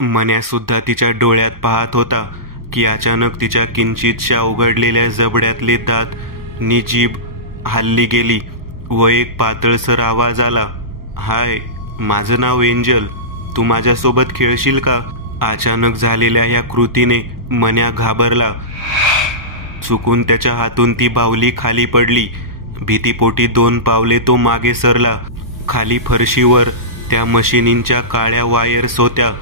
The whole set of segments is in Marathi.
मन्यासुद्धा तिच्या डोळ्यात पाहत होता की अचानक तिच्या किंचितशा उघडलेल्या जबड्यातले दात नि जीभ हलली गेली व एक पातळसर आवाज आला, हाय, माझं नाव एंजल, तू माझ्यासोबत खेळशील का? अचानक झालेल्या या कृतीने मन्या घाबरला. चुकून त्याच्या हातून ती बाहुली खाली पडली. भीतीपोटी 2 पावले तो मागे सरला. खाली फरशीवर त्या मशिनींच्या काळ्या वायर्स होत्या.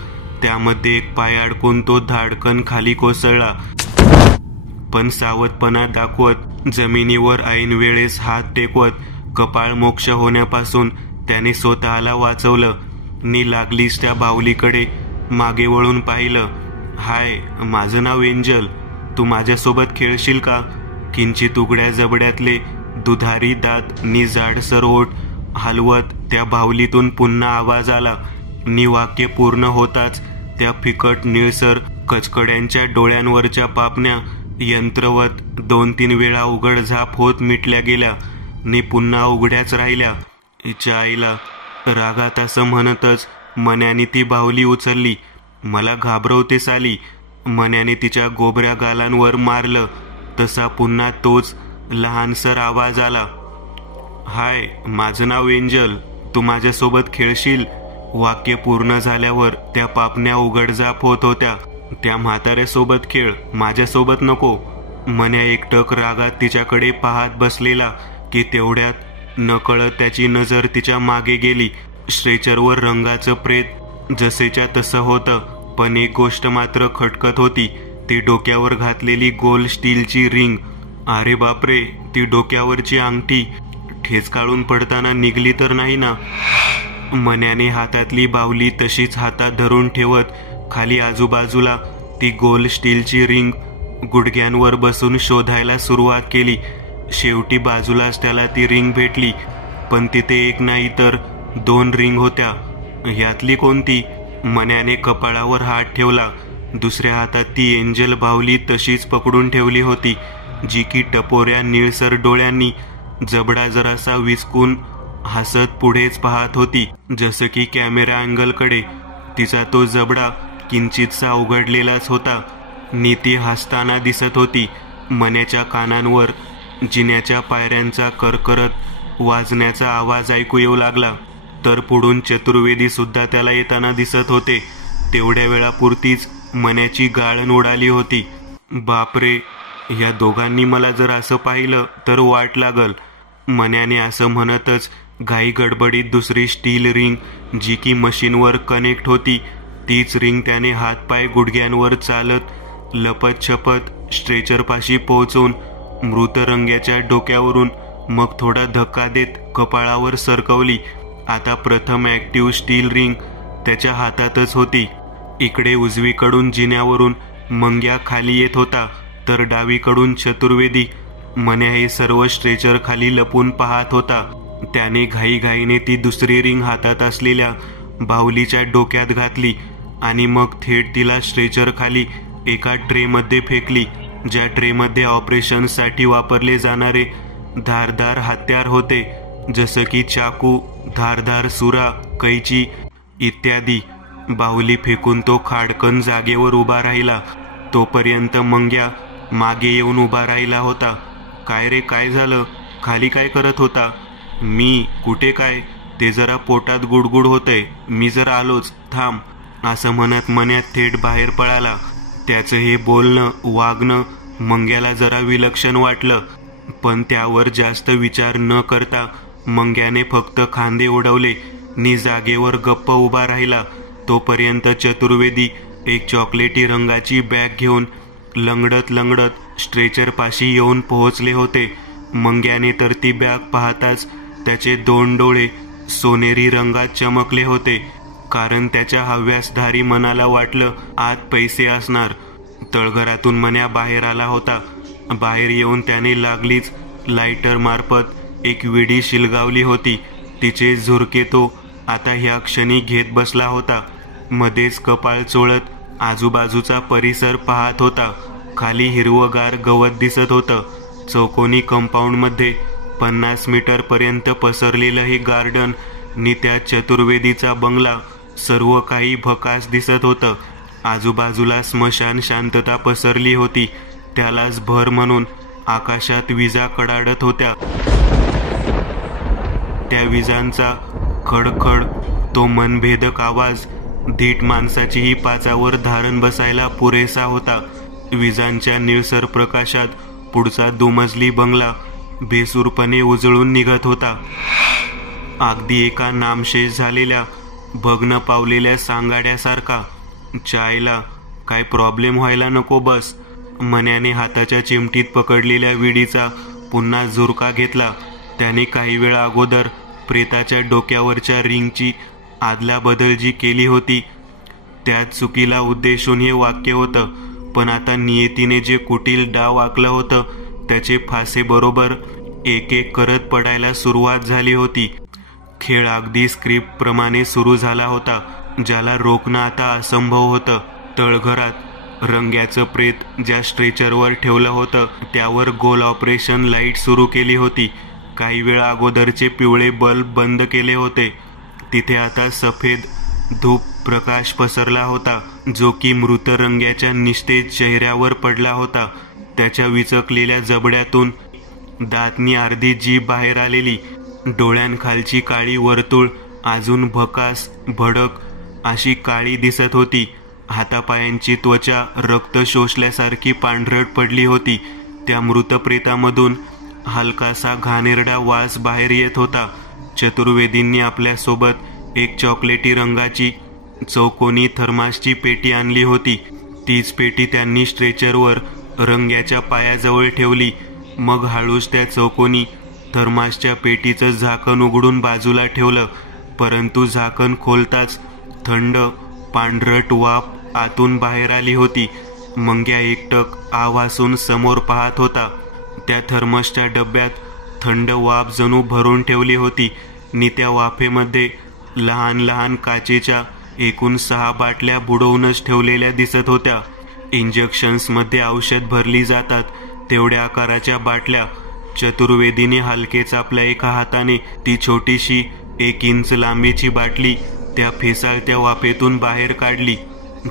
त्यामध्ये एक पाय अडकून तो धाडकन खाली कोसळला. पण सावधपणा दाखवत जमिनीवर ऐन वेळेस हात टेकवत कपाळ मोक्ष होण्यापासून त्याने स्वतःला वाचवलं. नी लागलीच त्या बाहुलीकडे मागे वळून पाहिलं. हाय, माझं नाव एंजल, तू माझ्यासोबत खेळशील का? किंचित उघड्या जबड्यातले दुधारी दात नि जाडसर ओठ हलवत त्या बाहुलीतून पुन्हा आवाज आला. नि वाक्य पूर्ण होताच त्या फिकट निळसर कचकड्यांच्या डोळ्यांवरच्या पापण्या यंत्रवत 2-3 वेळा उघडझाप होत मिटल्या गेल्या नि पुन्हा उघड्याच राहिल्या. हिच्या आईला, रागात असं म्हणतच मन्याने ती बाहुली उचलली. मला घाबरवते साली. मन्याने तिच्या गोबऱ्या गालांवर मारलं तसा पुन्हा तोच लहानसर आवाज आला. हाय, माझं नाव एंजल, तू माझ्यासोबत खेळशील? वाक्य पूर्ण झाल्यावर त्या पापण्या उघडझाप होत होत्या. त्या म्हाताऱ्यासोबत खेळ, माझ्यासोबत नको. मन्या एकटक रागात तिच्याकडे पाहत बसलेला की तेवढ्यात नकळत त्याची नजर तिच्या मागे गेली. स्ट्रेचरवर रंगाचं प्रेत जसेच्या तसं होतं, पण एक गोष्ट मात्र खटकत होती, ती डोक्यावर घातलेली गोल स्टीलची रिंग. अरे बापरे, ती डोक्यावरची अंगठी ठेच काढून पडताना निघली तर नाही ना? मन्याने हातातली बाहुली तशीच हातात धरून ठेवत खाली आजूबाजूला ती गोल स्टीलची रिंग गुडघ्यांवर बसून शोधायला सुरुवात केली. शेवटी बाजूलाच त्याला ती रिंग भेटली. पण तिथे एक नाही तर 2 रिंग होत्या. यातली कोणती? मन्याने कपाळावर हात ठेवला. दुसऱ्या हातात ती एंजल बाहुली तशीच पकडून ठेवली होती, जी की टपोऱ्या निळसर डोळ्यांनी जबडा जरासा विचकून हसत पुढेच पाहत होती, जसं की कॅमेरा अँगलकडे. तिचा तो जबडा किंचितसा उघडलेलाच होता. नीती हसताना दिसत होती. मन्याच्या कानांवर जिन्याच्या पायऱ्यांचा करकरत वाजण्याचा आवाज ऐकू येऊ लागला. तर पुढून चतुर्वेदी सुद्धा त्याला येताना दिसत होते. तेवढ्या वेळापुरतीच मन्याची गाळण उडाली होती. बापरे, या दोघांनी मला जर असं पाहिलं तर वाट लागल. मन्याने असं म्हणतच घाई गडबडीत दुसरी स्टील रिंग, जी की मशीनवर कनेक्ट होती, तीच रिंग त्याने हातपाय गुडघ्यांवर चालत लपत-छपत स्ट्रेचरपाशी पोहोचून मृतरंग्याच्या डोक्यावरून मग थोडा धक्का देत कपाळावर सरकवली. आता प्रथम ॲक्टिव्ह स्टील रिंग त्याच्या हातातच होती. इकडे उजवीकडून जिन्यावरून मंग्या खाली येत होता, तर डावीकडून चतुर्वेदी. मन्या हे सर्व स्ट्रेचर खाली लपून पाहत होता. त्याने घाईघाईने ती दुसरी रिंग हातात असलेल्या बाहुलीच्या डोक्यात घातली आणि मग थेट तिला स्ट्रेचर खाली एका ट्रेमध्ये फेकली, ज्या ट्रेमध्ये ऑपरेशनसाठी वापरले जाणारे धारदार हत्यार होते, जसं की चाकू, धारदार सुरा, कैची इत्यादी. बाहुली फेकून तो खाडकन जागेवर उभा राहिला. तोपर्यंत मंग्या मागे येऊन उभा राहिला होता. काय रे, काय झालं? खाली काय करत होता? मी कुठे काय? ते जरा पोटात गुडगुड होतंय, मी जरा आलोच, थांब, असं म्हणत मन्या थेट बाहेर पळाला. त्याचं हे बोलणं वागणं मंग्याला जरा विलक्षण वाटलं, पण त्यावर जास्त विचार न करता मंग्याने फक्त खांदे ओढवले नि जागेवर गप्प उभा राहिला. तोपर्यंत चतुर्वेदी एक चॉकलेटी रंगाची बॅग घेऊन लंगडत लंगडत स्ट्रेचरपाशी येऊन पोहोचले होते. मंग्याने तर ती बॅग पाहताच त्याचे 2 डोळे सोनेरी रंगात चमकले होते, कारण त्याच्या हव्यासधारी मनाला वाटलं आत पैसे असणार. तळघरातून मन्या बाहेर आला होता. बाहेर येऊन त्याने लागलीच लायटर मार्फत एक विडी शिलगावली होती. तिचे झुरके तो आता ह्या क्षणी घेत बसला होता. मध्येच कपाळ चोळत आजूबाजूचा परिसर पाहत होता. खाली हिरवगार गवत दिसत होतं. चौकोनी कंपाऊंडमध्ये 50 मीटरपर्यंत पसरलेलं हे गार्डन नि त्या चतुर्वेदीचा बंगला सर्व काही भकास दिसत होतं. आजूबाजूला स्मशान शांतता पसरली होती. त्यालाच भर म्हणून आकाशात विजा कडाडत होत्या. त्या विजांचा खडखड, तो मनभेदक आवाज धीट माणसाचीही पाचावर धारण बसायला पुरेसा होता. विजांच्या निळसर प्रकाशात पुढचा दुमजली बंगला बेसूरपणे उजळून निघत होता. अगदी एका नामशेष झालेल्या, भग्न पावलेल्या सांगाड्यासारखा. चायला काय प्रॉब्लेम व्हायला नको बस. मन्याने हाताच्या चिमटीत पकडलेल्या विडीचा पुन्हा झुरका घेतला. त्याने काही वेळा अगोदर प्रेताच्या डोक्यावरच्या रिंगची आदलाबदल जी केली होती त्यात चुकीला उद्देशून हे वाक्य होतं. पण आता नियतीने जे कुटील डाव आखलं होतं त्याचे फासे बरोबर एक एक करत पडायला सुरुवात झाली होती. खेळ अगदी स्क्रिप्ट प्रमाणे सुरू झाला होता, ज्याला रोखणं आता असंभव होतं. तळघरात रंग्याचं प्रेत ज्या स्ट्रेचरवर ठेवलं होतं त्यावर गोल ऑपरेशन लाईट सुरू केली होती. काही वेळा अगोदरचे पिवळे बल्ब बंद केले होते. तिथे आता सफेद धूप प्रकाश पसरला होता, जो की मृत रंग्याच्या निस्तेज चेहऱ्यावर पडला होता. त्याच्या विचकलेल्या जबड्यातून दातनी अर्धी जीभ बाहेर आलेली. डोळ्यांखालची काळी वर्तुळ अजून भकास भडक अशी काळी दिसत होती. हातापायांची त्वचा रक्त शोषल्यासारखी पांढरट पडली होती. त्या मृत प्रेतामधून हलकासा घाणेरडा वास बाहेर येत होता. चतुर्वेदींनी आपल्यासोबत एक चॉकलेटी रंगाची चौकोनी थर्मासची पेटी आणली होती. तीच पेटी त्यांनी स्ट्रेचरवर रंग्याच्या पायाजवळ ठेवली. मग हळूच त्या चौकोनी थर्मासच्या पेटीचं झाकण उघडून बाजूला ठेवलं. परंतु झाकण खोलताच थंड पांढरट वाफ आतून बाहेर आली होती. मंग्या एकटक आवासून समोर पाहत होता. त्या थर्मसच्या डब्यात थंड वाफ जणू भरून ठेवली होती. नि त्या वाफेमध्ये लहान लहान काचेच्या एकूण 6 बाटल्या बुडवूनच ठेवलेल्या दिसत होत्या. इंजेक्शन्समध्ये औषध भरली जातात तेवढ्या आकाराच्या बाटल्या. चतुर्वेदीने हलकेच आपल्या एका हाताने ती छोटीशी 1 इंच लांबीची बाटली त्या फेसाळत्या वाफेतून बाहेर काढली.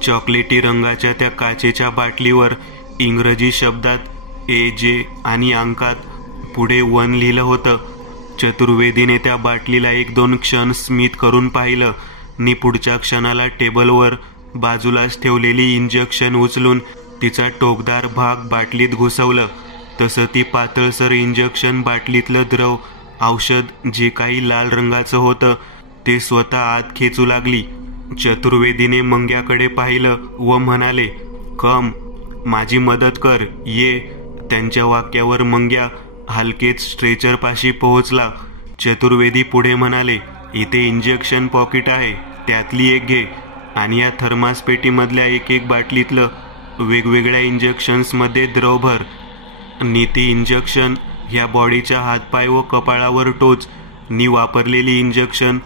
चॉकलेटी रंगाच्या त्या काचेच्या बाटलीवर इंग्रजी शब्दात AJ आणि अंकात पुढे 1 लिहिलं होतं. चतुर्वेदीने त्या बाटलीला 1-2 क्षण स्मित करून पाहिलं. नि पुढच्या क्षणाला टेबलवर बाजूलाच ठेवलेली इंजेक्शन उचलून तिचा टोकदार भाग बाटलीत घुसवलं. तसं ती पातळसर इंजेक्शन बाटलीतलं द्रव औषध जे काही लाल रंगाचं होतं ते स्वतः आत खेचू लागली. चतुर्वेदीने मंग्याकडे पाहिलं व म्हणाले, कम, माझी मदत कर, ये. त्यांच्या वाक्यावर मंग्या हलकेच स्ट्रेचरपाशी पोहोचला. चतुर्वेदी पुढे म्हणाले, इथे इंजेक्शन पॉकेट आहे, त्यातली एक घे आणि या थर्मास पेटीमधल्या एक बाटलीतलं वेगवेगळ्या इंजेक्शन्समध्ये द्रव भर. नि ती इंजेक्शन ह्या बॉडीच्या हातपाय व कपाळावर टोच. नि वापरलेली इंजेक्शन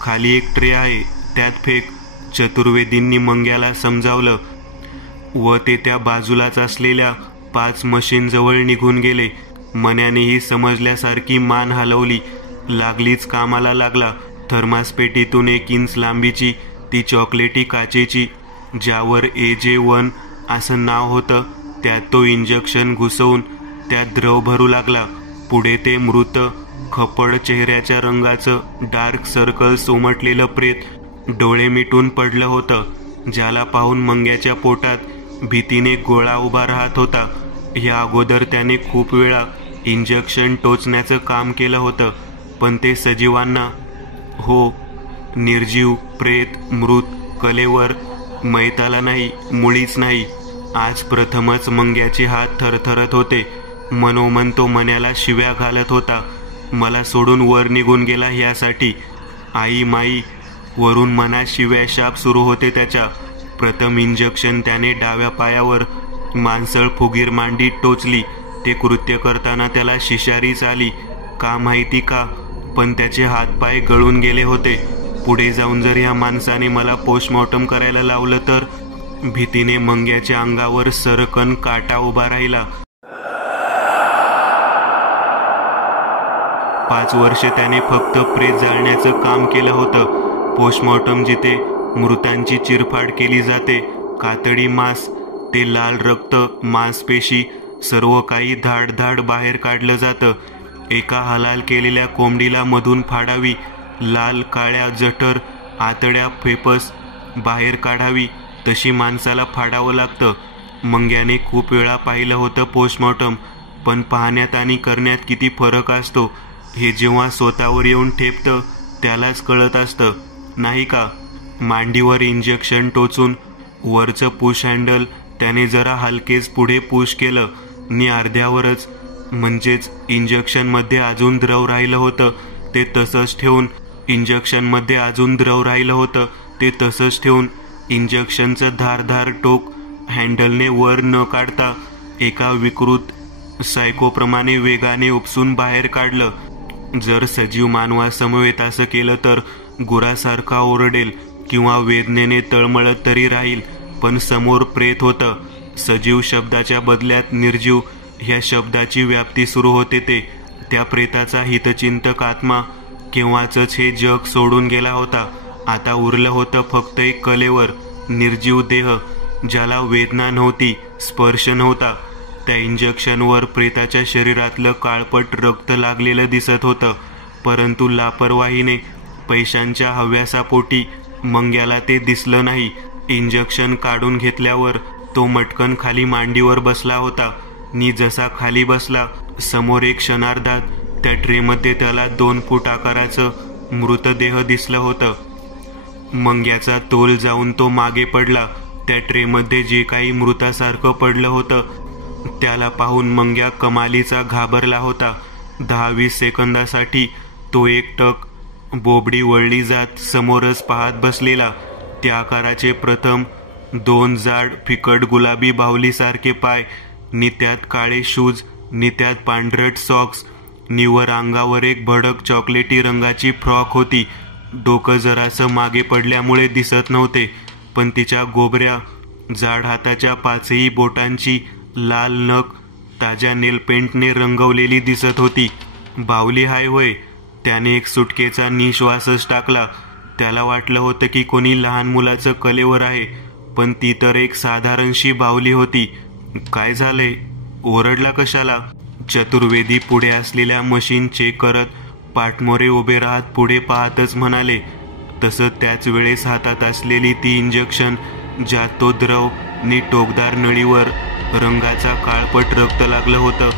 खाली एक ट्रे आहे, त्यात फेक. चतुर्वेदींनी मंग्याला समजावलं व ते त्या बाजूलाच असलेल्या 5 मशीनजवळ निघून गेले. मन्यानेही समजल्यासारखी मान हलवली. लागलीच कामाला लागला. थर्मास पेटीतून 1 इंच लांबीची ती चॉकलेटी काचेची, ज्यावर AJ1 असं नाव होतं, त्यात तो इंजेक्शन घुसवून त्यात द्रव भरू लागला. पुढे ते मृत खपड चेहऱ्याच्या रंगाचं डार्क सर्कल्स उमटलेलं प्रेत डोळे मिटून पडलं होतं, ज्याला पाहून मंग्याच्या पोटात भीतीने गोळा उभा राहत होता. या अगोदर त्याने खूप वेळा इंजेक्शन टोचण्याचं काम केलं होतं, पण ते सजीवांना, हो, निर्जीव, प्रेत, मृत, कलेवर, मैताला नाही, मुळीच नाही. आज प्रथमच मंग्याचे हात थरथरत होते. मनोमन तो मन्याला शिव्या घालत होता. मला सोडून वर निघून गेला यासाठी. आई माई, वरून मनात शिव्या शाप सुरू होते त्याच्या. प्रथम इंजेक्शन त्याने डाव्या पायावर माणसळ फुगीर मांडीत टोचली. ते कृत्य करताना त्याला शिशारीच आली. का माहिती का, पण त्याचे हातपाय गळून गेले होते. पुढे जाऊन जर या माणसाने मला पोस्टमॉर्टम करायला लावलं तर. भीतीने मंग्याच्या अंगावर सरकन काटा उभा राहिला. 5 वर्ष त्याने फक्त प्रेत जाळण्याचं काम केलं होतं. पोस्टमॉर्टम जिथे मृतांची चिरफाड केली जाते. कातडी मांस ते लाल रक्त, मांसपेशी सर्व काही धाड धाड बाहेर काढलं जातं. एका हलाल केलेल्या कोंबडीला मधून फाडावी, लाल काळ्या जठर आतड्या फेफस बाहेर काढावी, तशी माणसाला फाडावं लागतं. मंग्याने खूप वेळा पाहिलं होतं पोस्टमॉर्टम, पण पाहण्यात आणि करण्यात किती फरक असतो हे जेव्हा स्वतःवर येऊन ठेपतं त्यालाच कळत असतं, नाही का? मांडीवर इंजेक्शन टोचून वरचं पुश हँडल त्याने जरा हलकेच पुढे पुश केलं नि अर्ध्यावरच, म्हणजेच इंजेक्शनमध्ये अजून द्रव राहिलं होतं ते तसंच ठेवून इंजेक्शनचं धारधार टोक हँडलने वर न काढता एका विकृत सायकोप्रमाणे वेगाने उपसून बाहेर काढलं. जर सजीव मानवासमवेत असं केलं तर गुरासारखा ओरडेल किंवा वेदनेने तळमळत तरी राहील, पण समोर प्रेत होतं. सजीव शब्दाच्या बदल्यात निर्जीव ह्या शब्दाची व्याप्ती सुरू होते. त्या प्रेताचा हितचिंतक आत्मा केव्हाच हे जग सोडून गेला होता. आता उरलं होतं फक्त एक कलेवर, निर्जीव देह ज्याला वेदना नव्हती, स्पर्श नव्हता. त्या इंजेक्शनवर प्रेताच्या शरीरातलं काळपट रक्त लागलेलं दिसत होतं, परंतु लापरवाहीने पैशांच्या हव्यासापोटी मंग्याला ते दिसलं नाही. इंजेक्शन काढून घेतल्यावर तो मटकन खाली मांडीवर बसला होता नि जसा खाली बसला समोर एक क्षणार्धात त्या ट्रेमध्ये त्याला 2 फूट आकाराचं मृतदेह दिसलं होतं. मंग्याचा तोल जाऊन तो मागे पडला. त्या ट्रेमध्ये जे काही मृतासारखं पडलं होतं त्याला पाहून मंग्या कमालीचा घाबरला होता. 10-20 सेकंदासाठी तो एकटक बोबडी वळली जात समोरच पाहत बसलेला. त्या आकाराचे प्रथम 2 जाड फिकट गुलाबी बाहुलीसारखे पाय, नि त्यात काळे शूज, नि त्यात पांढरट सॉक्स, निवर अंगावर एक भडक चॉकलेटी रंगाची फ्रॉक होती. डोकं जरासं मागे पडल्यामुळे दिसत नव्हते, पण तिच्या गोबऱ्या जाड हाताच्या 5ही बोटांची लाल नख ताज्या नेलपेंटने रंगवलेली दिसत होती. बाहुली हाय होय, त्याने एक सुटकेचा निश्वासच टाकला. त्याला वाटलं होतं की कोणी लहान मुलाचं कलेवर आहे, पण ती तर एक साधारणशी बाहुली होती. काय झालंय? ओरडला कशाला? चतुर्वेदी पुढे असलेल्या मशीन चेक करत पाठमोरे उभे राहत पुढे पाहतच म्हणाले. तसं त्याच वेळेस हातात असलेली ती इंजेक्शन, ज्यात तो द्रव नि टोकदार नळीवर रंगाचा काळपट रक्त लागलं होतं,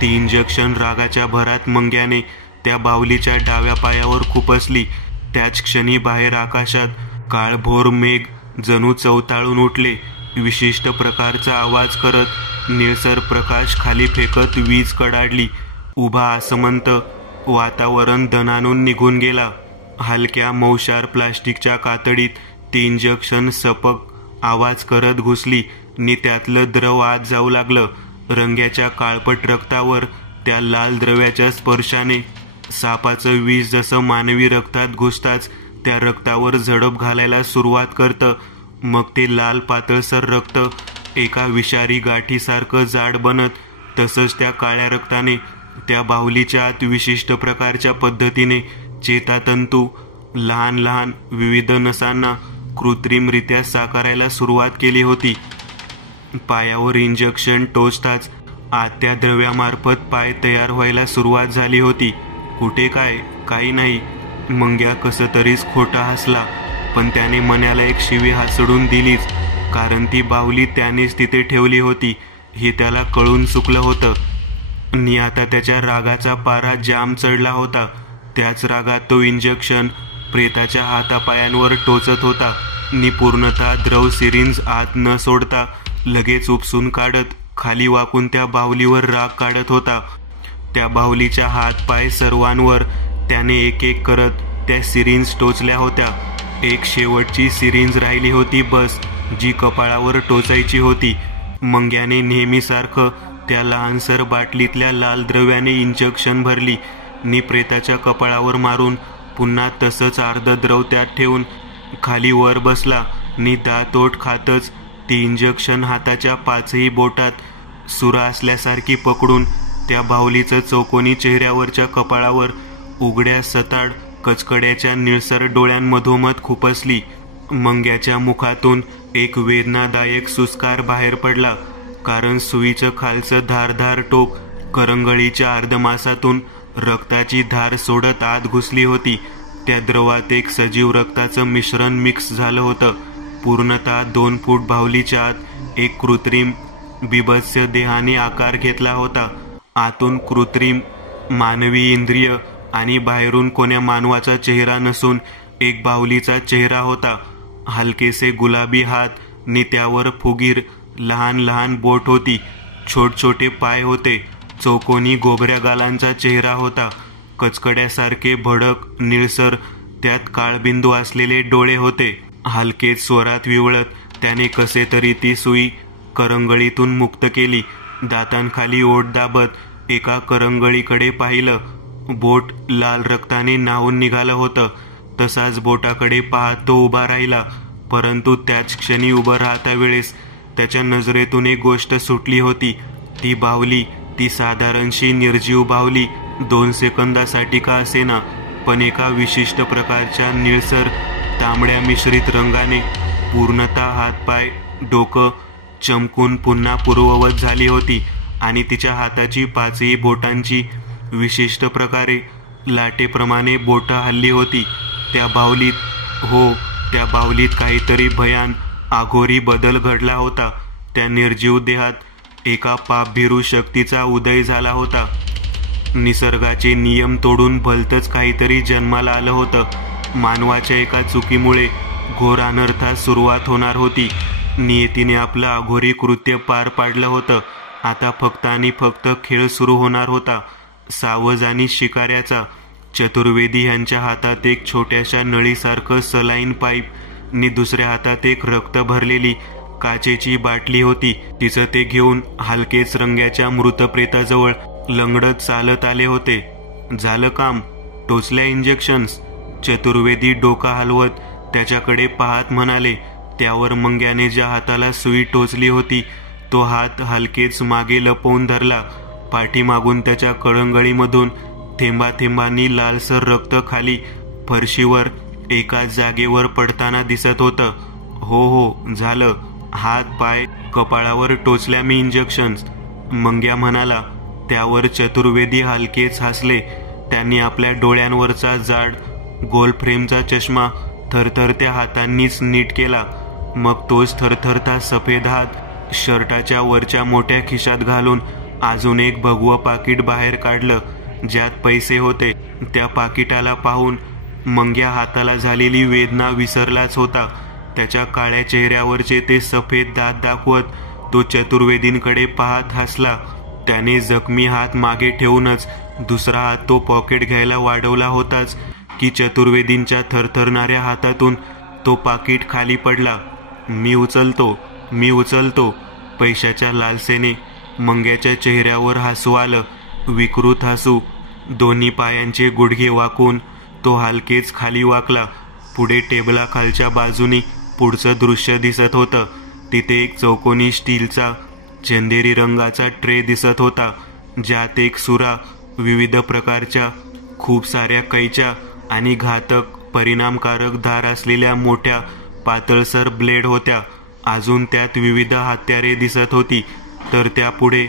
ती इंजेक्शन रागाच्या भरात मंग्याने त्या बाहुलीच्या डाव्या पायावर खुपसली. त्याच क्षणी बाहेर आकाशात काळभोर मेघ जणू चवताळून उठले. विशिष्ट प्रकारचा आवाज करत निळसर प्रकाश खाली फेकत वीज कडाडली. उभा आसमंत वातावरण दणाणून निघून गेला. हलक्या मौशार प्लास्टिकच्या कातडीत ती इंजेक्शन सपक आवाज करत घुसली नि त्यातलं द्रव आत जाऊ लागलं. रंग्याच्या काळपट रक्तावर त्या लाल द्रव्याच्या स्पर्शाने सापाचं विष जसं मानवी रक्तात घुसताच त्या रक्तावर झडप घालायला सुरुवात करतं, मग ते लाल पातळसर रक्त एका विषारी गाठीसारखं जाड बनत, तसंच त्या काळ्या रक्ताने त्या बाहुलीच्या आत विशिष्ट प्रकारच्या पद्धतीने चेतातंतू लहान लहान विविध नसांना कृत्रिमरित्या साकारायला सुरुवात केली होती. पायावर इंजेक्शन टोचताच आत त्या द्रव्यामार्फत पाय तयार व्हायला सुरुवात झाली होती. कुठे काय? काही नाही. मंग्या कसं तरीच खोटा हसला, पण त्याने मनाला एक शिवी हासडून दिलीच, कारण ती बाहुली त्यानेच तिथे ठेवली होती हे त्याला कळून चुकलं होतं. नि आता त्याच्या रागाचा पारा जाम चढला होता. त्याच रागात तो इंजेक्शन प्रेताच्या हातापायांवर टोचत होता नि पूर्णतः द्रव सिरिंज आत न सोडता लगेच उपसून काढत खाली वाकून त्या बाहुलीवर राग काढत होता. त्या बाहुलीच्या हात पाय सर्वांवर त्याने एक एक करत त्या सिरिंज टोचल्या होत्या. एक शेवटची सिरिंज राहिली होती बस, जी कपाळावर टोचायची होती. मंग्याने नेहमीसारखं त्या लहानसर बाटलीतल्या लाल द्रव्याने इंजेक्शन भरली नि प्रेताच्या कपाळावर मारून पुन्हा तसंच अर्ध द्रव त्यात ठेवून खाली वर बसला नि दात ओठ खातच ती इंजेक्शन हाताच्या 5ही बोटात सुरा असल्यासारखी पकडून त्या बाहुलीचं चौकोनी चेहऱ्यावरच्या कपाळावर उघड्या सताड कचकड्याच्या निळसर डोळ्यांमधोमध खुपसली. मंग्याच्या मुखातून एक वेदनादायक सुस्कार बाहेर पडला, कारण सुईचं खालचं धारदार टोक करंगळीच्या अर्धमासातून रक्ताची धार सोडत आत घुसली होती. त्या द्रवात एक सजीव रक्ताचं मिश्रण मिक्स झालं होतं. पूर्णतः 2 फूट बाहुलीच्या आत एक कृत्रिम बिभत्स देहाने आकार घेतला होता. आतून कृत्रिम मानवी इंद्रिय आणि बाहेरून कोण्या मानवाचा चेहरा नसून एक बाहुलीचा चेहरा होता. हलकेसे गुलाबी हात नि त्यावर फुगीर लहान लहान बोट होती. छोटे पाय होते. चौकोनी गोबऱ्या गालांचा चेहरा होता. कचकड्यासारखे भडक निळसर त्यात काळबिंदू असलेले डोळे होते. हलकेच स्वरात विवळत त्याने कसे तरी ती सुई करंगळीतून मुक्त केली. दातांखाली ओठ दाबत एका करंगळीकडे पाहिलं. बोट लाल रक्ताने न्हाऊन निघालं होतं. तसाच बोटाकडे पाहत तो उभा राहिला. परंतु त्याच क्षणी उभं राहता वेळेस त्याच्या नजरेतून एक गोष्ट सुटली होती. ती बाहुली, ती साधारणशी निर्जीव बाहुली 2 सेकंदासाठी का असेना, पण एका विशिष्ट प्रकारच्या निळसर तांबड्या मिश्रित रंगाने पूर्णतः हातपाय डोकं चमकून पुन्हा पूर्ववत झाली होती. आणि तिच्या हाताची 5ही बोटांची विशिष्ट प्रकारे लाटेप्रमाणे बोटं हलली होती. त्या बाहुलीत काहीतरी भयान आघोरी बदल घडला होता. त्या निर्जीव देहात एका पापभीरू शक्तीचा उदय झाला होता. निसर्गाचे नियम तोडून भलतंच काहीतरी जन्माला आलं होतं. मानवाच्या एका चुकीमुळे घोर अनर्थास सुरुवात होणार होती. नियतीने आपलं अघोरी कृत्य पार पाडलं होतं. आता फक्त आणि फक्त खेळ सुरू होणार होता. सावज आणि शिकाऱ्याचा. चतुर्वेदी यांच्या हातात एक छोट्याशा नळीसारखं सलाईन पाईप नि दुसऱ्या हातात एक रक्त भरलेली काचेची बाटली होती. तिचं ते घेऊन हलकेच रंग्याच्या मृतप्रेताजवळ लंगडत चालत आले होते. झालं काम. टोचल्या इंजेक्शन्स. चतुर्वेदी डोका हलवत त्याच्याकडे पाहत म्हणाले. त्यावर मंग्याने ज्या हाताला सुई टोचली होती तो हात हलकेच मागे लपवून धरला. पाठीमागून त्याच्या करंगळीमधून थेंबाथेंबांनी लालसर रक्त खाली फरशीवर एकाच जागेवर पडताना दिसत होतं. हो झालं. हात पाय कपाळावर टोचल्या मी इंजेक्शन्स, मंग्या म्हणाला. त्यावर चतुर्वेदी हलकेच हसले. त्यांनी आपल्या डोळ्यांवरचा जाड गोल फ्रेमचा चष्मा थरथरत्या हातांनीच नीट केला. मग तोच थरथरता सफेद हात शर्टाच्या वरच्या मोठ्या खिशात घालून अजून एक भगवं पाकिट बाहेर काढलं ज्यात पैसे होते. त्या पाकिटाला पाहून मंग्या हाताला झालेली वेदना विसरलाच होता. त्याच्या काळ्या चेहऱ्यावरचे ते सफेद दात दाखवत तो चतुर्वेदींकडे पाहत हसला. त्याने जखमी हात मागे ठेवूनच दुसरा हात तो पॉकेट घ्यायला वाढवला होताच की चतुर्वेदींच्या थरथरणाऱ्या हातातून तो पाकिट खाली पडला. मी उचलतो. पैशाच्या लालसेने मंग्याच्या चेहऱ्यावर हसू आलं. विकृत हसू. दोन्ही पायांचे गुडघे वाकून तो हलकेच खाली वाकला. पुढे टेबलाखालच्या बाजूनी पुढचं दृश्य दिसत होतं. तिथे एक चौकोनी स्टीलचा चंदेरी रंगाचा ट्रे दिसत होता ज्यात एक सुरा, विविध प्रकारच्या खूप साऱ्या कैच्या आणि घातक परिणामकारक धार असलेल्या मोठ्या पातळसर ब्लेड होत्या. अजून त्यात विविध हत्यारे दिसत होती. तर त्यापुढे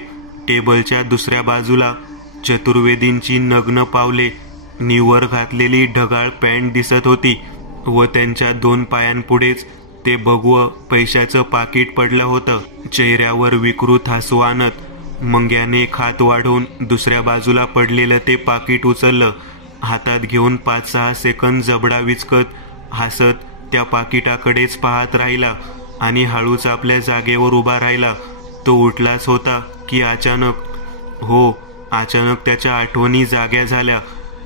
टेबलच्या दुसऱ्या बाजूला चतुर्वेदींची नग्न पावले निवर घातलेली ढगाळ पॅन्ट दिसत होती व त्यांच्या 2 पायांपुढेच ते भगवं पैशाचं पाकिट पडलं होतं. चेहऱ्यावर विकृत हसू आणत मंग्याने एक हात वाढवून दुसऱ्या बाजूला पडलेलं ते पाकिट उचललं. हातात घेऊन 5-6 सेकंद जबडा विचकत हसत त्या पाकिटाकडेच पाहत राहिला आणि हळूच आपल्या जागेवर उभा राहिला. तो उठलाच होता की अचानक त्याच्या आठवणी जाग्या झाल्या.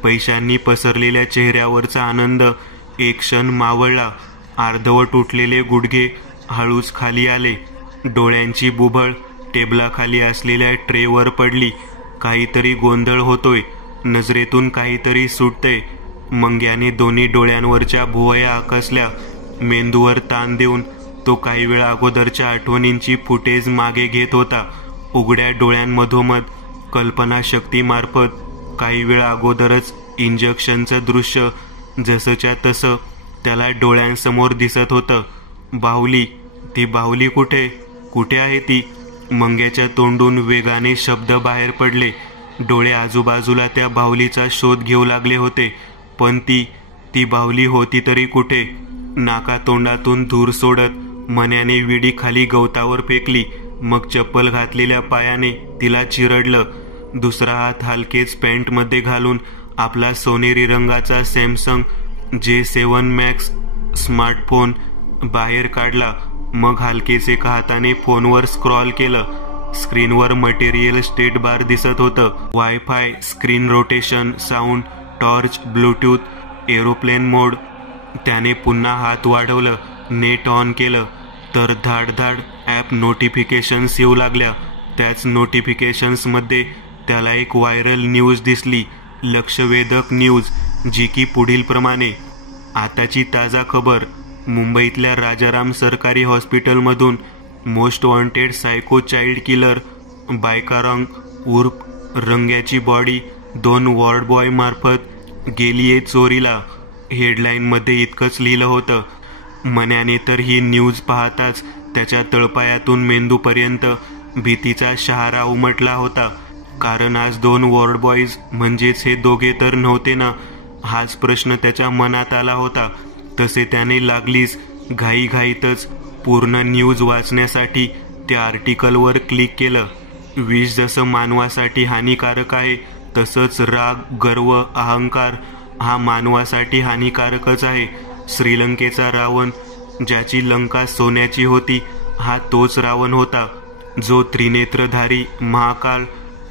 पैशांनी पसरलेल्या चेहऱ्यावरचा आनंद एक क्षण मावळला. अर्धवट उठलेले गुडघे हळूच खाली आले. डोळ्यांची बुबळ टेबलाखाली असलेल्या ट्रेवर पडली. काहीतरी गोंधळ होतोय. नजरेतून काहीतरी सुटते. मंग्याने दोन्ही डोळ्यांवरच्या भुवया आकसल्या. मेंदूवर ताण देऊन तो काही वेळ अगोदरच्या आठवणींची फुटेज मागे घेत होता. उघड्या डोळ्यांमधोमध कल्पनाशक्तीमार्फत काही वेळ अगोदरच इंजेक्शनचं दृश्य जसंच्या तसं त्याला डोळ्यांसमोर दिसत होतं. बाहुली, ती बाहुली कुठे? कुठे आहे ती? मंग्याच्या तोंडून वेगाने शब्द बाहेर पडले. डोळे आजूबाजूला त्या बाहुलीचा शोध घेऊ लागले होते. पण ती बाहुली होती तरी कुठे? नाकातोंडातून धूर सोडत मन्याने विडी खाली गवतावर फेकली. मग चप्पल घातलेल्या पायाने तिला चिरडलं. दुसरा हात हलकेच पॅन्टमध्ये घालून आपला सोनेरी रंगाचा सॅमसंग J7 मॅक्स स्मार्टफोन बाहेर काढला. मग हलकेच एका हाताने फोनवर स्क्रॉल केलं. स्क्रीनवर मटेरियल स्टेट बार दिसत होतं. Wifi, screen rotation, sound, torch, Bluetooth, aeroplane mode. त्याने पुन्हा हात वाढवलं, नेट ऑन केलं तर धाड ॲप नोटिफिकेशन्स येऊ लागल्या. त्याच नोटिफिकेशन्समध्ये त्याला एक व्हायरल न्यूज दिसली, लक्षवेधक न्यूज, जी की पुढील प्रमाणे. आताची ताजा खबर. मुंबईतल्या राजाराम सरकारी हॉस्पिटलमधून most wanted psycho child killer बायकारंग उर्फ रंग्याची बॉडी 2 वॉर्ड बॉय मार्फत गेलीये चोरीला. हेडलाईनमध्ये इतकंच लिहिलं होतं. मन्याने तर ही न्यूज पाहताच त्याच्या तळपायातून मेंदूपर्यंत भीतीचा शहारा उमटला होता. कारण आज 2 वॉर्ड बॉईज म्हणजेच हे दोघे तर नव्हते ना, हाच प्रश्न त्याच्या मनात आला होता. तसे त्याने लागलीच घाईघाईतच पूर्ण न्यूज वाचण्यासाठी त्या आर्टिकलवर क्लिक केलं. विष जसं मानवासाठी हानिकारक आहे, तसंच राग, गर्व, अहंकार हा मानवासाठी हानिकारकच आहे. श्रीलंकेचा रावण, ज्याची लंका सोन्याची होती, हा तोच रावण होता. जो त्रिनेत्रधारी महाकाल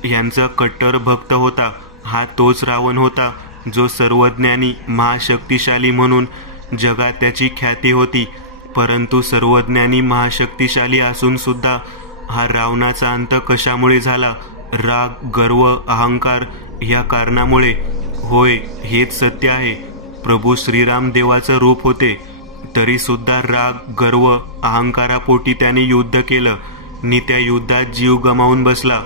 यांचा कट्टर भक्त होता, हा तोच रावण होता. जो सर्वज्ञानी, महाशक्तिशाली म्हणून जगात त्याची ख्याती होती. परंतु सर्वज्ञानी, महाशक्तिशाली असून सुद्धा हा रावणाचा अंत कशामुळे झाला? राग, गर्व, अहंकार या कारणामुळे. होय, हेच सत्य आहे. प्रभू श्रीराम देवाचं रूप होते, तरी सुद्धा राग, गर्व, अहंकारापोटी त्याने युद्ध केलं नि त्या युद्धात जीव गमावून बसला.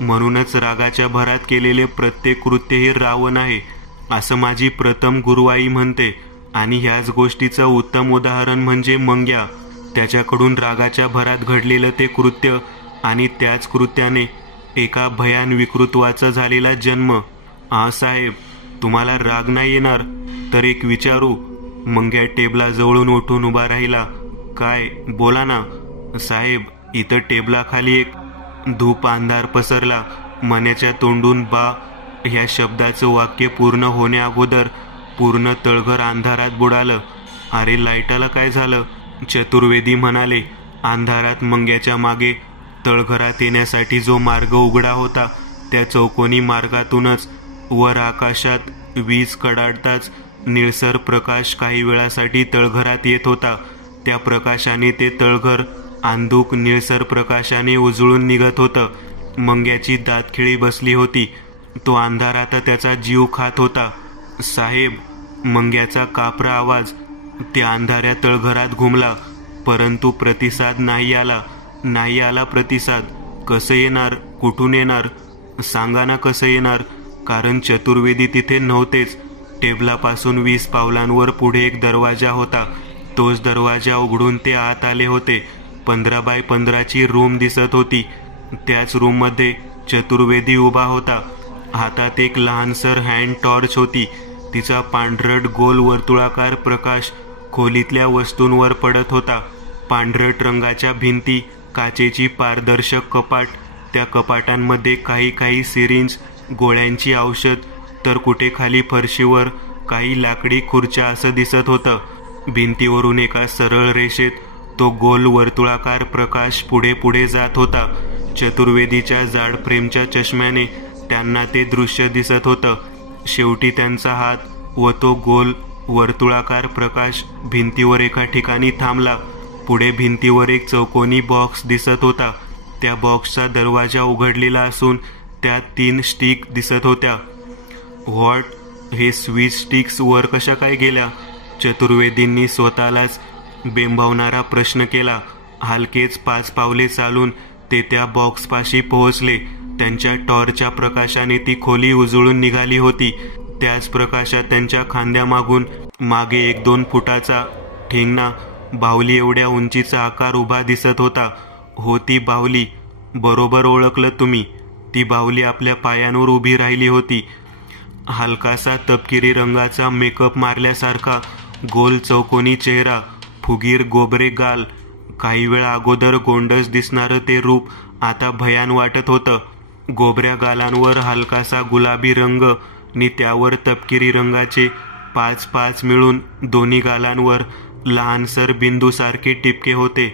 म्हणूनच रागाच्या भरात केलेले प्रत्येक कृत्य हे रावण आहे, असं माझी प्रथम गुरुआई म्हणते. आणि ह्याच गोष्टीचं उत्तम उदाहरण म्हणजे मंग्या. त्याच्याकडून रागाच्या भरात घडलेलं ते कृत्य आणि त्याच कृत्याने एका भयान विकृत्वाचा झालेला जन्म. साहेब, तुम्हाला राग नाही येणार तर एक विचारू? मंग्या टेबलाजवळून उठून उभा राहिला. काय? बोला ना. साहेब, इथं टेबलाखाली एक धूप अंधार पसरला. मन्याच्या तोंडून बा ह्या शब्दाचं वाक्य पूर्ण होण्याअगोदर पूर्ण तळघर अंधारात बुडालं. अरे, लाईटाला काय झालं? चतुर्वेदी म्हणाले. अंधारात मंग्याच्या मागे तळघरात येण्यासाठी जो मार्ग उघडा होता, त्या चौकोनी मार्गातूनच वर आकाशात वीज कडाडताच निळसर प्रकाश काही वेळासाठी तळघरात येत होता. त्या प्रकाशाने ते तळघर अंधुक निळसर प्रकाशाने उजळून निघत होतं. मंग्याची दातखिळी बसली होती. तो अंधारात त्याचा जीव खात होता. साहेब, मंग्याचा कापरा आवाज त्या अंधाऱ्या तळघरात घुमला, परंतु प्रतिसाद नाही आला प्रतिसाद. कसं येणार? कुठून येणार? सांगा ना कसं येणार? कारण चतुर्वेदी तिथे नव्हतेच. टेबलापासून 20 पावलांवर पुढे एक दरवाजा होता. तोच दरवाजा उघडून ते आत आले होते. 15 बाय 15ची रूम दिसत होती. त्याच रूममध्ये चतुर्वेदी उभा होता. हातात एक लहानसर हँड टॉर्च होती. तिचा पांढरट गोल वर्तुळाकार प्रकाश खोलीतल्या वस्तूंवर पडत होता. पांढरट रंगाच्या भिंती, काचेची पारदर्शक कपाट, त्या कपाटांमध्ये काही सिरिंज, गोळ्यांची औषध, तर कुठे खाली फरशीवर काही लाकडी खुर्च्या असं दिसत होतं. भिंतीवरून एका सरळ रेषेत तो गोल वर्तुळाकार प्रकाश पुढे जात होता. चतुर्वेदीच्या जाड फ्रेमच्या चष्म्याने त्यांना ते दृश्य दिसत होतं. शेवटी त्यांचा हात व तो गोल वर्तुळाकार प्रकाश भिंतीवर एका ठिकाणी थांबला. पुढे भिंतीवर एक चौकोनी बॉक्स दिसत होता. त्या बॉक्सचा दरवाजा उघडलेला असून त्यात 3 स्टिक दिसत होत्या. व्हॉट? हे स्विच स्टिक्स वर कशा काय गेल्या? चतुर्वेदींनी स्वतःलाच बेंबावणारा प्रश्न केला. हलकेच 5 पावले चालून ते त्या बॉक्सपाशी पोहोचले. त्यांच्या टॉर्चच्या प्रकाशाने ती खोली उजळून निघाली होती. त्याच प्रकाशात त्यांच्या खांद्यामागून मागे 1-2 फुटाचा ठेंगणा बाहुली एवढ्या उंचीचा आकार उभा दिसत होता. हो, ती बाहुली. बरोबर ओळखलं तुम्ही. ती बाहुली आपल्या पायांवर उभी राहिली होती. हलकासा तपकिरी रंगाचा मेकअप मारल्यासारखा गोल चौकोनी चेहरा, फुगीर गोबरे गाल. काही वेळ अगोदर गोंडस दिसणारं ते रूप आता भयान वाटत होतं. गोबऱ्या गालांवर हलकासा गुलाबी रंग नि त्यावर तपकिरी रंगाचे 5-5 मिळून दोन्ही गालांवर लहानसर बिंदूसारखे टिपके होते.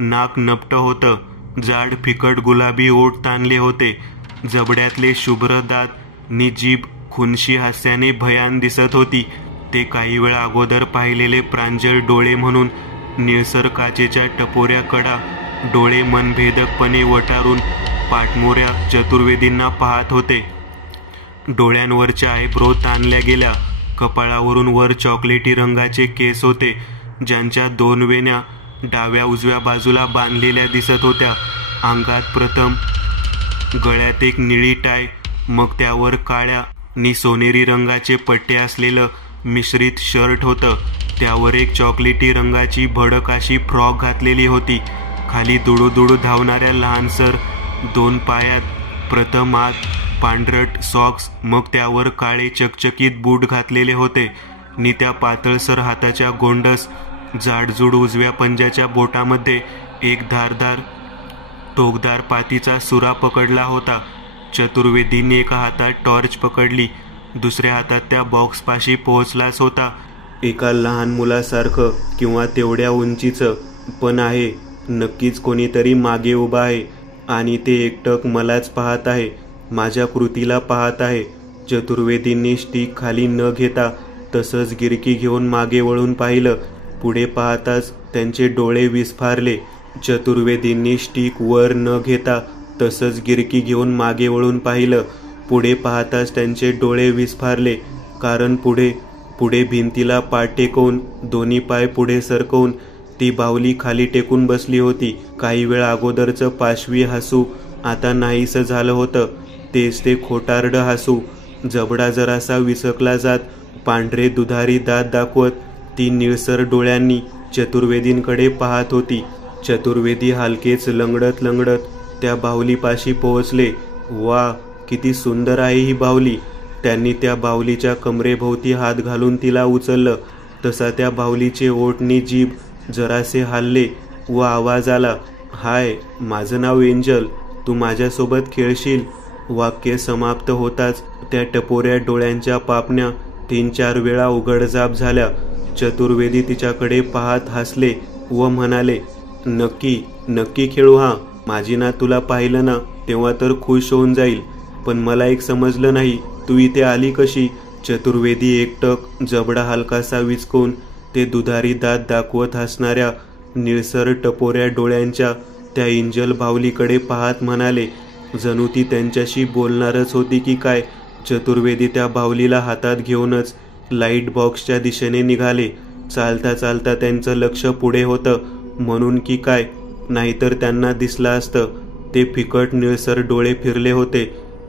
नाक नपटं होतं. जाड फिकट गुलाबी ओठ ताणले होते. जबड्यातले शुभ्र दात नि जीभ खुनशी हास्याने भयान दिसत होती. ते काही वेळ अगोदर पाहिलेले प्रांजळ डोळे म्हणून निळसर काचेच्या टपोऱ्या कडा डोळे मनभेदकपणे वटारून पाठमोऱ्या चतुर्वेदींना पाहत होते. डोळ्यांवरच्या आयब्रो ताणल्या गेल्या. कपाळावरून वर चॉकलेटी रंगाचे केस होते, ज्यांच्या 2 वेण्या डाव्या उजव्या बाजूला बांधलेल्या दिसत होत्या. अंगात प्रथम गळ्यात एक निळी टाय, मग त्यावर काळ्या नि सोनेरी रंगाचे पट्टे असलेलं मिश्रित शर्ट होतं. त्यावर एक चॉकलेटी रंगाची भडक अशी फ्रॉक घातलेली होती. खाली दुडूदुडू धावणाऱ्या लहानसर 2 पायात प्रथम आत पांढरट सॉक्स, मग त्यावर काळे चकचकीत बूट घातलेले होते नि त्या पातळसर हाताच्या गोंडस जाडजूड उजव्या पंजाच्या बोटामध्ये एक धारदार टोकदार पातीचा सुरा पकडला होता. चतुर्वेदींनी एका हातात टॉर्च पकडली, दुसऱ्या हातात त्या बॉक्सपाशी पोहोचलाच होता. एका लहान मुलासारखं किंवा तेवढ्या उंचीचं पण आहे. नक्कीच कोणीतरी मागे उभा आहे आणि ते एकटक मलाच पाहत आहे, माझ्या कृतीला पाहत आहे. चतुर्वेदींनी स्टिक खाली न घेता तसंच गिरकी घेऊन मागे वळून पाहिलं. पुढे पाहताच त्यांचे डोळे विस्फारले. चतुर्वेदींनी स्टिक वर न घेता तसंच गिरकी घेऊन मागे वळून पाहिलं. पुढे पाहताच त्यांचे डोळे विस्फारले, कारण पुढे भिंतीला पाठ टेकवून दोन्ही पाय पुढे सरकवून ती बाहुली खाली टेकून बसली होती. काही वेळ अगोदरचं पाशवी हसू आता नाहीसं झालं होतं. तेच ते खोटारडं हसू. जबडा जरासा विसकला जात पांढरे दुधारी दात दाखवत ती निळसर डोळ्यांनी चतुर्वेदींकडे पाहत होती. चतुर्वेदी हलकेच लंगडत त्या बाहुलीपाशी पोहोचले. वा, किती सुंदर आहे ही बाहुली. त्यांनी त्या बाहुलीच्या कमरेभोवती हात घालून तिला उचललं. तसा त्या बाहुलीचे ओठ नि जीभ जरासे हलले व आवाज आला, हाय, माझं नाव एंजल, तू माझ्यासोबत खेळशील? वाक्य समाप्त होताच त्या टपोऱ्या डोळ्यांच्या पापण्या 3-4 वेळा उघडझाप झाल्या. चतुर्वेदी तिच्याकडे पाहत हसले व म्हणाले, नक्की खेळू. हा, माझी ना तुला पाहिलं ना तेव्हा तर खुश होऊन जाईल. पण मला एक समजलं नाही, तू इथे आली कशी? चतुर्वेदी एकटक जबडा हलकासा विचकून ते दुधारी दात दाखवत हसणाऱ्या निळसर टपोऱ्या डोळ्यांच्या त्या एंजल बाहुलीकडे पाहत म्हणाले, जणू ती त्यांच्याशी बोलणारच होती की काय. चतुर्वेदी त्या बाहुलीला हातात घेऊनच लाईट बॉक्सच्या दिशेने निघाले. चालता त्यांचं लक्ष पुढे होतं म्हणून की काय, नाहीतर त्यांना दिसलं असतं. ते फिकट निळसर डोळे फिरले होते.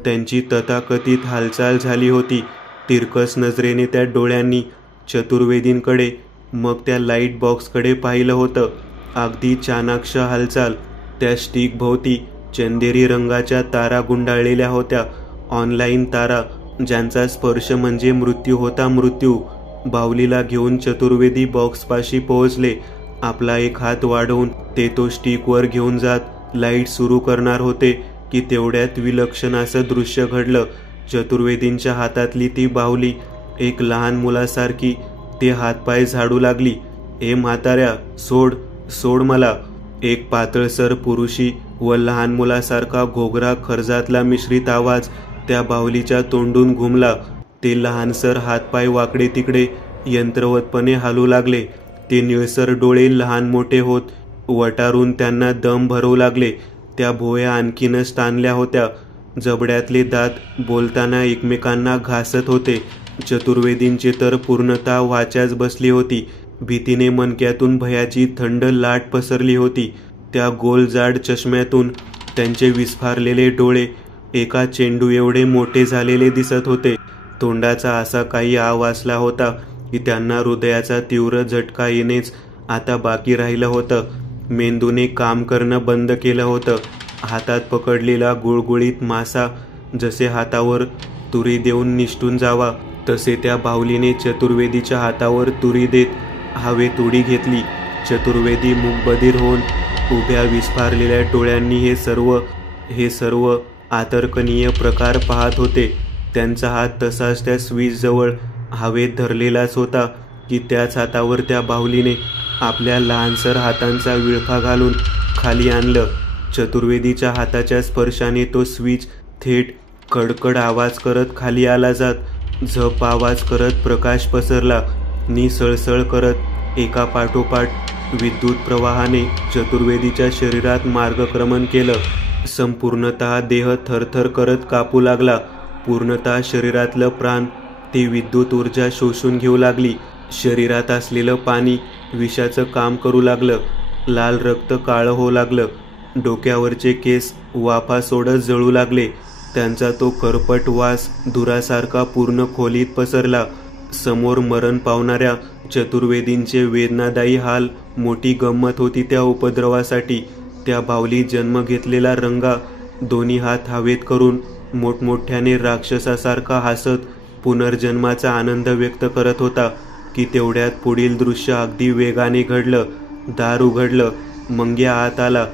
त्यांची तथाकथित हालचाल झाली होती. तिरकस नजरेने त्या डोळ्यांनी चतुर्वेदींकडे मग त्या लाईट बॉक्सकडे पाहिलं होतं. अगदी चाणाक्ष हालचाल. त्या स्टिक भोवती चंदेरी रंगाच्या तारा गुंडाळलेल्या होत्या. ऑनलाईन तारा, ज्यांचा स्पर्श म्हणजे मृत्यू होता. मृत्यू. बाहुलीला घेऊन चतुर्वेदी बॉक्सपाशी पोहोचले. आपला एक हात वाढवून ते तो स्टिकवर घेऊन जात लाईट सुरू करणार होते की तेवढ्यात विलक्षण असं दृश्य घडलं. चतुर्वेदींच्या हातातली ती बाहुली एक लहान मुलासारखी ते हातपाय झाडू लागली. ए म्हाताऱ्या, सोड मला. एक पातळसर पुरुषी व लहान मुलासारखा घोगरा खर्जातला मिश्रित आवाज त्या बाहुलीच्या तोंडून घुमला. ते लहानसर हातपाय वाकडे तिकडे यंत्रवतपणे हालू लागले. ते निळसर डोळे लहान मोठे होत वटारून त्यांना दम भरवू लागले. त्या भोया आणखीनच ताणल्या होत्या. जबड्यातले दात बोलताना एकमेकांना घासत होते. चतुर्वेदींची तर पूर्णतः वाचाच बसली होती. भीतीने मणक्यातून भयाची थंड लाट पसरली होती. त्या गोल जाड चष्म्यातून त्यांचे विस्फारलेले डोळे एका चेंडू एवढे मोठे झालेले दिसत होते. तोंडाचा असा काही आवाजला होता की त्यांना हृदयाचा तीव्र झटका येणेच आता बाकी राहिलं होतं. मेंदूने काम करणं बंद केलं होतं. हातात पकडलेला गुळगुळीत मासा जसे हातावर तुरी देऊन निसटून जावा तसे त्या बाहुलीने चतुर्वेदीच्या हातावर तुरी देत हवेत उडी घेतली. चतुर्वेदी मूकबधीर होऊन उभ्या विस्फारलेल्या डोळ्यांनी हे सर्व आतर्कनीय प्रकार पाहत होते. त्यांचा हात तसाच त्या स्विचजवळ हवेत धरलेलाच होता की त्याच हातावर त्या बाहुलीने आपल्या लहानसर हातांचा विळखा घालून खाली आणलं. चतुर्वेदीच्या हाताच्या स्पर्शाने तो स्विच थेट कडकड आवाज करत खाली आला जात झप आवाज करत प्रकाश पसरला. सळसळ करत एका पाठोपाठ विद्युत प्रवाहाने चतुर्वेदीच्या शरीरात मार्गक्रमण केलं. संपूर्णतः देह थरथर करत कापू लागला. पूर्णतः शरीरातलं प्राण ती विद्युत ऊर्जा शोषून घेऊ लागली. शरीरात असलेलं पाणी विषाचं काम करू लागलं. लाल रक्त काळं होऊ लागलं. डोक्यावरचे केस वाफा सोडत जळू लागले. त्यांचा तो करपट वास धुरासारखा पूर्ण खोलीत पसरला. समोर मरण पावणाऱ्या चतुर्वेदींचे वेदनादायी हाल मोठी गंमत होती त्या उपद्रवासाठी. त्या बाहुली जन्म घेतलेला रंगा दोन्ही हात हवेत करून मोठमोठ्याने राक्षसासारखा हसत पुनर्जन्माचा आनंद व्यक्त करत होता की तेवढ्यात पुढील दृश्य अगदी वेगाने घडलं. दार उघडलं. मंग्या आत आला.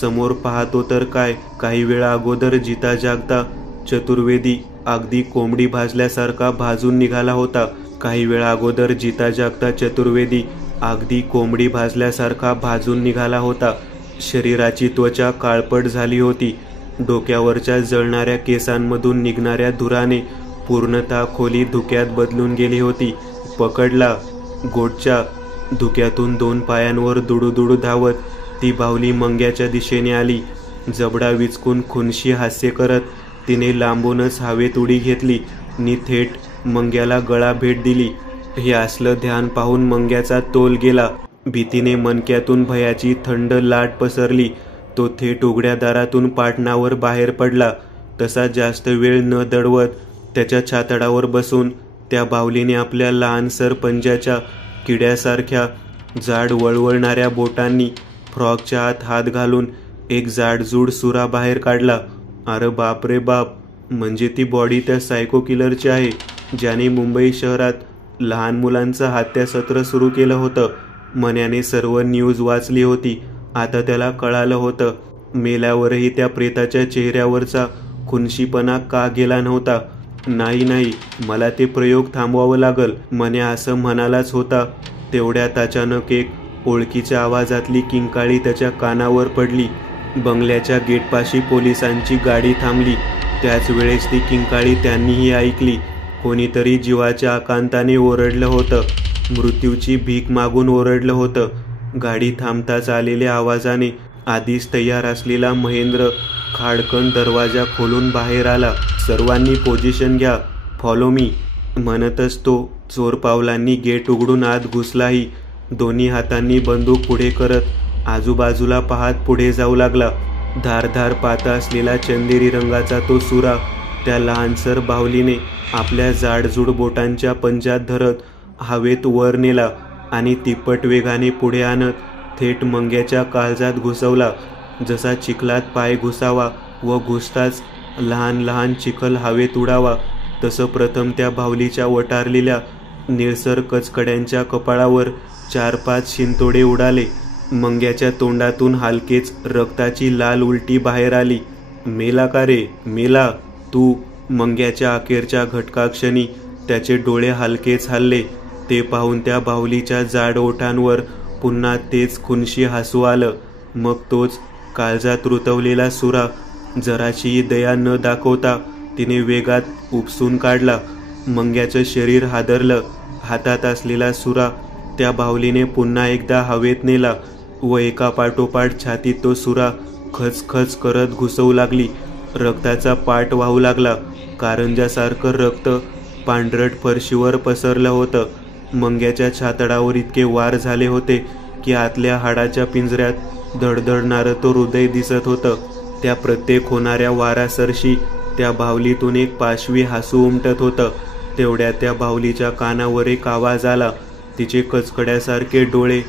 समोर पाहतो तर काय, काही वेळा अगोदर जिता जागता चतुर्वेदी अगदी कोंबडी भाजल्यासारखा भाजून निघाला होता. काही वेळा अगोदर जिता जागता चतुर्वेदी अगदी कोंबडी भाजल्यासारखा भाजून निघाला होता. शरीराची त्वचा काळपट झाली होती. डोक्यावरच्या जळणाऱ्या केसांमधून निघणाऱ्या धुराने पूर्णतः खोली धुक्यात बदलून गेली होती. पकडला. गोटच्या धुक्यातून 2 पायांवर दुडूदुडू धावत ती बाहुली मंग्याच्या दिशेने आली. जबडा विचकून खुनशी हास्य करत तिने लांबूनच हवेत उडी घेतली नि थेट मंग्याला गळा भेट दिली. हे असलं ध्यान पाहून मंग्याचा तोल गेला. भीतीने मणक्यातून भयाची थंड लाट पसरली. तो थेट उघड्या दारातून पाटणावर बाहेर पडला. तसा जास्त वेळ न दडवत त्याच्या छातडावर बसून त्या बाहुलीने आपल्या लहानसर पंजाच्या किड्यासारख्या जाड वळवळणाऱ्या बोटांनी फ्रॉकच्या आत हात घालून एक जाडजूड सुरा बाहेर काढला. अरे बाप रे बाप, म्हणजे ती बॉडी त्या सायको किलरची आहे ज्याने मुंबई शहरात लहान मुलांचं हत्यासत्र सुरू केलं होतं. मन्याने सर्व न्यूज वाचली होती. आता त्याला कळालं होतं मेल्यावरही त्या प्रेताच्या चेहऱ्यावरचा खुनशीपणा का गेला नव्हता. नाही, मला ते प्रयोग थांबवावं लागल, मन्या असं म्हणालाच होता. तेवढ्यात अचानक एक ओळखीच्या आवाजातली किंकाळी त्याच्या कानावर पडली. बंगल्याच्या गेटपाशी पोलिसांची गाडी थांबली. त्याच वेळेस ती किंकाळी त्यांनीही ऐकली. कोणीतरी जीवाच्या आकांताने ओरडलं होतं. मृत्यूची भीक मागून ओरडलं होतं. गाडी थांबताच आलेल्या आवाजाने आधीच तयार असलेला महेंद्र खाडकन दरवाजा खोलून बाहेर आला. सर्वांनी पोझिशन घ्या, फॉलो मी म्हणतच तो चोर पावलांनी गेट उघडून आत घुसलाही. दोन्ही हातांनी बंदूक पुढे करत आजूबाजूला पाहत पुढे जाऊ लागला. धारधार पाता असलेला चंदेरी रंगाचा तो सुरा त्या लहानसर बाहुलीने आपल्या जाडजूड बोटांच्या पंजात धरत हवेत वर नेला आणि तिप्पट वेगाने पुढे आणत थेट मंग्याच्या काळजात घुसवला. जसा चिखलात पाय घुसावा व घुसताच लहान लहान चिखल हवेत उडावा तसं प्रथम त्या बाहुलीच्या वटारलेल्या निळसर कचकड्यांच्या कपाळावर 4-5 शिंतोडे उडाले. मंग्याच्या तोंडातून हलकेच रक्ताची लाल उलटी बाहेर आली. मेला का रे, मेला तू? मंग्याच्या अखेरच्या घटकाक्षणी त्याचे डोळे हलकेच हलले. ते पाहून त्या बाहुलीच्या जाड ओठांवर पुन्हा तेच खुनशी हसू आलं. मग तोच काळजात रुतवलेला सुरा जराशीही दया न दाखवता तिने वेगात उपसून काढला. मंग्याचं शरीर हादरलं. हातात असलेला सुरा त्या बाहुलीने पुन्हा एकदा हवेत नेला व एका पाठोपाठ छातीत तो सुरा खचखच करत घुसवू लागली. रक्ताचा पाट वाहू लागला. कारंजासारखं रक्त पांढरट फरशीवर पसरलं होतं. मंग्याच्या छातडावर इतके वार झाले होते की आतल्या हाडाच्या पिंजऱ्यात धडधडणारं तो हृदय दिसत होतं. त्या प्रत्येक होणाऱ्या वारासरशी त्या बाहुलीतून एक पाशवी हसू उमटत होतं. तेवढ्या त्या बाहुलीच्या कानावर एक आवाज आला. तिचे कचकड्यासारखे डोळे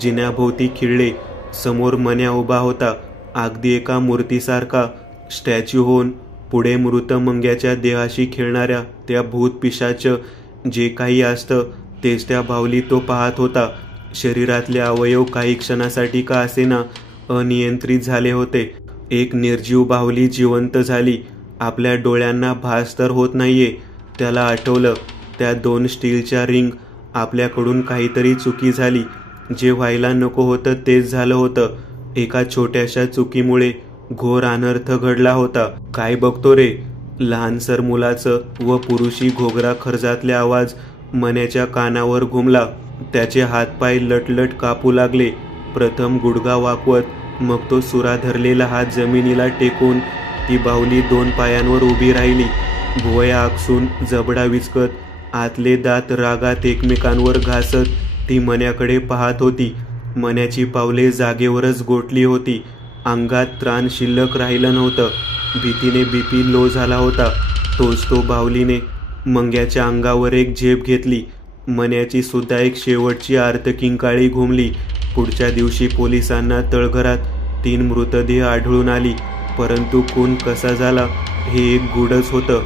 जिन्याभोवती खिळले. समोर मन्या उभा होता, अगदी एका मूर्तीसारखा, स्टॅच्यू होऊन. पुढे मृत मंग्याच्या देहाशी खेळणाऱ्या त्या भूत पिशाच जे काही असतं तेच त्या बाहुलीत तो पाहत होता. शरीरातले अवयव काही क्षणासाठी का असेना अनियंत्रित झाले होते. एक निर्जीव बाहुली जिवंत झाली. आपल्या डोळ्यांना भास तर होत नाहीये. त्याला आठवलं, त्या 2 स्टीलच्या रिंग. आपल्याकडून काहीतरी चुकी झाली. जे व्हायला नको होतं तेच झालं होतं. एका छोट्याशा चुकीमुळे घोर अनर्थ घडला होता. काय बघतो रे? लहानसर मुलाचं व पुरुषी घोगरा खर्जातले आवाज मन्याच्या कानावर घुमला. त्याचे हातपाय लटलट कापू लागले. प्रथम गुडघा वाकवत, मग तो सुरा धरलेला हात जमिनीला टेकून ती बाहुली 2 पायांवर उभी राहिली. भुवया आकसून, जबडा विचकत, आतले दात रागात एकमेकांवर घासत ती मन्याकडे पाहत होती. मन्याची पावले जागेवरच गोठली होती. अंगात त्राण शिल्लक राहिलं नव्हतं. भीतीने बीपी लो झाला होता. तोच तो बाहुलीने मंग्याच्या अंगावर एक झेप घेतली. मन्याची सुद्धा एक शेवटची आर्तकिंकाळी घुमली. पुढच्या दिवशी पोलिसांना तळघरात 3 मृतदेह आढळून आली. परंतु खून कसा झाला हे एक गूढच होतं.